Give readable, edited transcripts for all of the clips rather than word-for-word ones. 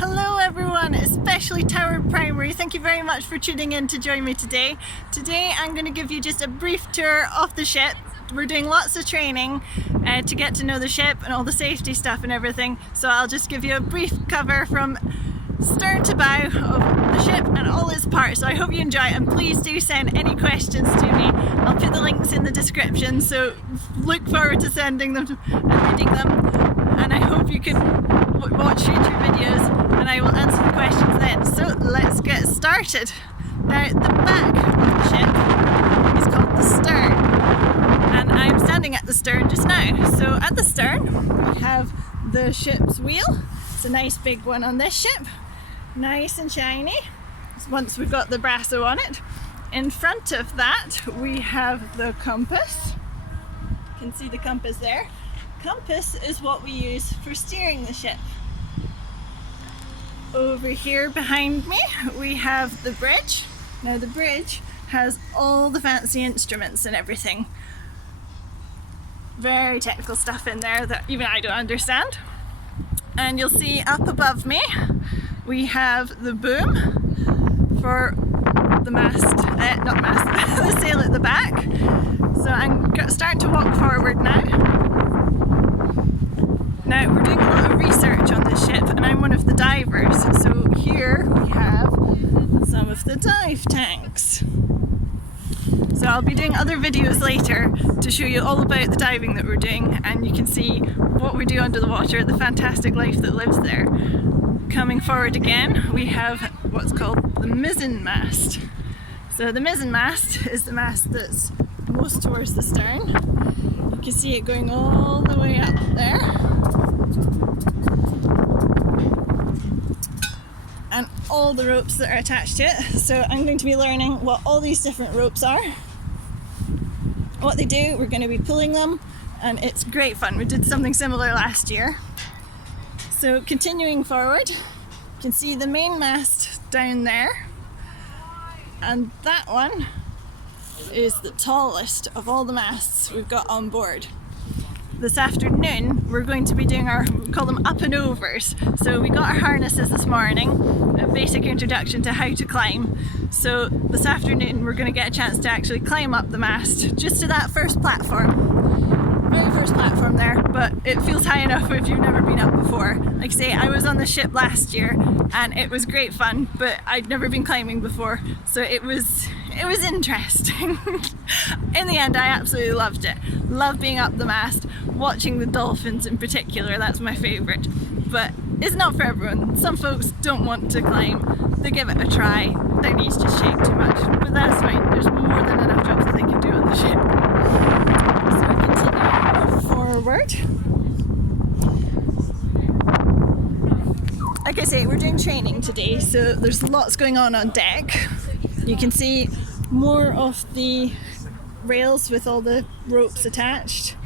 Hello everyone, especially Tower Primary. Thank you very much for tuning in to join me today. Today I'm going to give you just a brief tour of the ship. We're doing lots of training to get to know the ship and all the safety stuff and everything. So I'll just give you a brief cover from stern to bow of the ship and all its parts. So I hope you enjoy it, and please do send any questions to me. I'll put the links in the description, so look forward to sending them and reading them. And I hope you can watch future videos and I will answer the questions then. So let's get started. Now the back of the ship is called the stern, and I'm standing at the stern just now. So at the stern we have the ship's wheel. It's a nice big one on this ship, nice and shiny once we've got the brasso on it. In front of that we have the compass. You can see the compass there. Compass is what we use for steering the ship. Over here behind me we have the bridge. Now the bridge has all the fancy instruments and everything. Very technical stuff in there that even I don't understand. And you'll see up above me we have the boom for the mast, not mast, the sail at the back. So I'm starting to walk forward now. Now we're doing a lot of research on this ship and I'm one of the divers, so here we have some of the dive tanks. So I'll be doing other videos later to show you all about the diving that we're doing, and you can see what we do under the water, the fantastic life that lives there. Coming forward again we have what's called the mizzen mast. So the mizzen mast is the mast that's most towards the stern. You can see it going all the way up there. And all the ropes that are attached to it. So I'm going to be learning what all these different ropes are, what they do. We're going to be pulling them and it's great fun. We did something similar last year. So continuing forward, you can see the main mast down there, and that one is the tallest of all the masts we've got on board. This afternoon we're going to be doing we call them up and overs. So we got our harnesses this morning, a basic introduction to how to climb. So this afternoon we're going to get a chance to actually climb up the mast just to that first platform. Very first platform there, but it feels high enough if you've never been up before. Like I say, I was on the ship last year and it was great fun, but I'd never been climbing before, so it was interesting. In the end I absolutely loved it. Love being up the mast, watching the dolphins in particular, that's my favourite. But it's not for everyone. Some folks don't want to climb, they give it a try, their knees just shake too much, but that's fine. There's more than enough jobs that they can do on the ship. So continue forward. Like I say, we're doing training today, so there's lots going on deck. You can see more of the rails with all the ropes attached.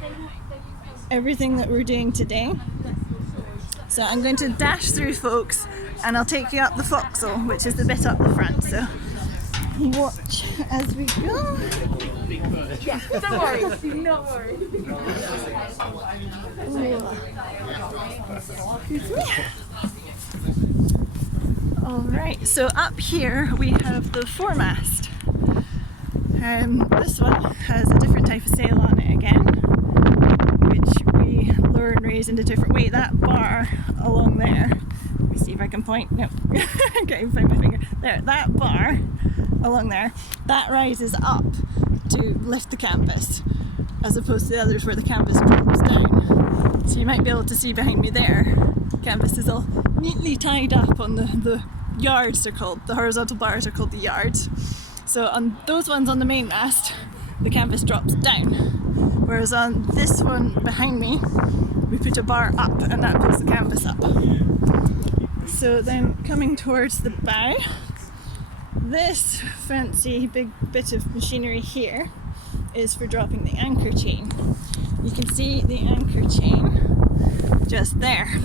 Everything that we're doing today. So I'm going to dash through, folks, and I'll take you up the forecastle, which is the bit up the front. So watch as we go. Yeah, don't worry. No worry. Excuse me. Alright, so up here we have the foremast. This one has a different type of sail on it again, which we lower and raise in a different way. That bar along there, let me see if I can point, no, I can't even find my finger. There, that bar along there, that rises up to lift the canvas, as opposed to the others where the canvas drops down. So you might be able to see behind me there, the canvas is all neatly tied up on the yards, they're called. The horizontal bars are called the yards. So on those ones on the main mast, the canvas drops down. Whereas on this one behind me, we put a bar up and that pulls the canvas up. So then coming towards the bow, this fancy big bit of machinery here is for dropping the anchor chain. You can see the anchor chain just there.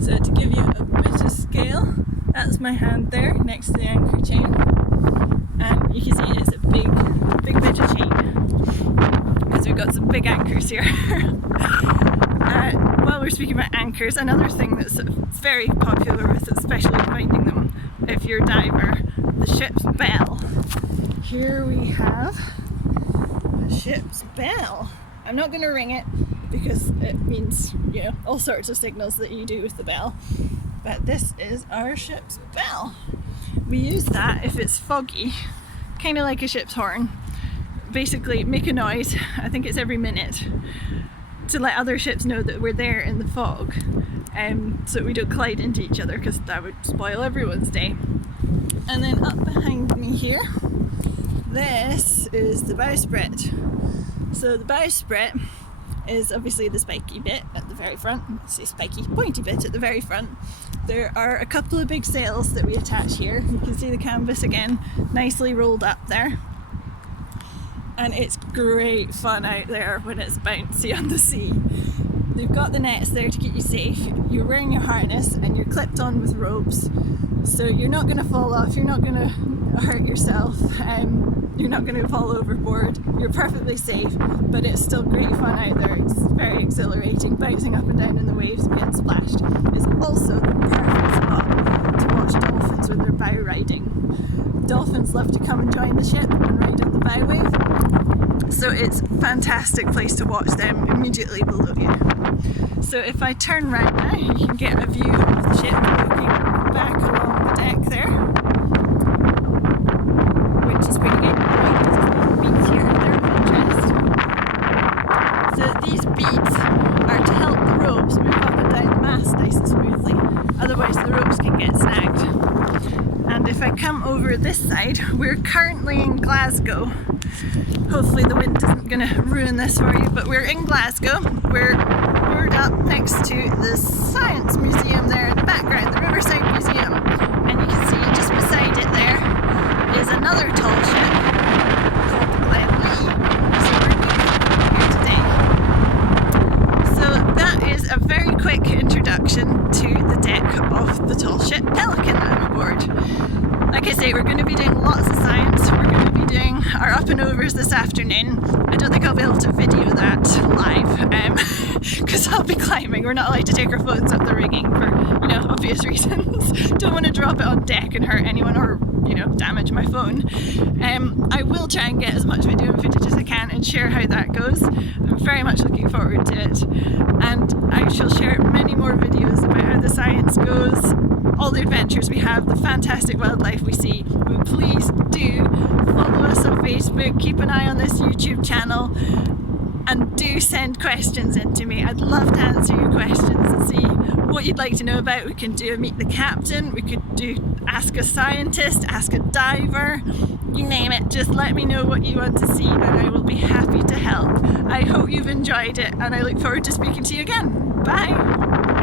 So to give you a bit of scale, that's my hand there next to the anchor chain, and you can see it's a big bit of chain because we've got some big anchors here. While we're speaking about anchors, another thing that's very popular with especially finding them if you're a diver, the ship's bell. Here we have a ship's bell. I'm not going to ring it because it means, you know, all sorts of signals that you do with the bell. But this is our ship's bell. We use that if it's foggy, kind of like a ship's horn. Basically make a noise, I think it's every minute, to let other ships know that we're there in the fog, so that we don't collide into each other because that would spoil everyone's day. And then up behind me here, this is the bowsprit. So the bowsprit is obviously the spiky bit at the very front. I say spiky, pointy bit at the very front. There are a couple of big sails that we attach here. You can see the canvas again, nicely rolled up there. And it's great fun out there when it's bouncy on the sea. They've got the nets there to keep you safe. You're wearing your harness and you're clipped on with ropes, so you're not going to fall off, you're not going to hurt yourself, you're not going to fall overboard. You're perfectly safe, but it's still great fun out there. It's very exhilarating, bouncing up and down in the waves and getting splashed. It's also the perfect spot to watch dolphins when they're bow riding. Dolphins love to come and join the ship and ride on the bow wave, so it's a fantastic place to watch them immediately below you. So if I turn round now, you can get a view of the ship looking back along the deck there, which is pretty good. There's beads here, they're of interest. So these beads are to help the ropes move up and down the mast nice and smoothly, otherwise the ropes can get snagged. And if I come over this side, we're currently in Glasgow. Hopefully the wind isn't going to ruin this for you, but we're in Glasgow. We're moored up next to the Science Museum there in the background, the Riverside Museum. And you can see just beside it there is another tall ship called the Glenlee. So we're here today. So that is a very quick introduction to the deck of the tall ship Pelican that I'm aboard. Like I say, we're going to be doing lots of science. We're going to be doing our up and overs this afternoon. I don't think I'll be able to video that live because I'll be climbing. We're not allowed to take our phones up the rigging for, you know, obvious reasons. Don't want to drop it on deck and hurt anyone or, you know, damage my phone. I will try and get as much video and footage as I can and share how that goes. I'm very much looking forward to it, and I shall share many more videos about how the science goes, all the adventures we have, the fantastic wildlife we see. But please do follow us on Facebook, keep an eye on this YouTube channel, and do send questions in to me. I'd love to answer your questions and see what you'd like to know about. We can do a Meet the Captain, we could do Ask a Scientist, Ask a Diver, you name it. Just let me know what you want to see and I will be happy to help. I hope you've enjoyed it and I look forward to speaking to you again. Bye!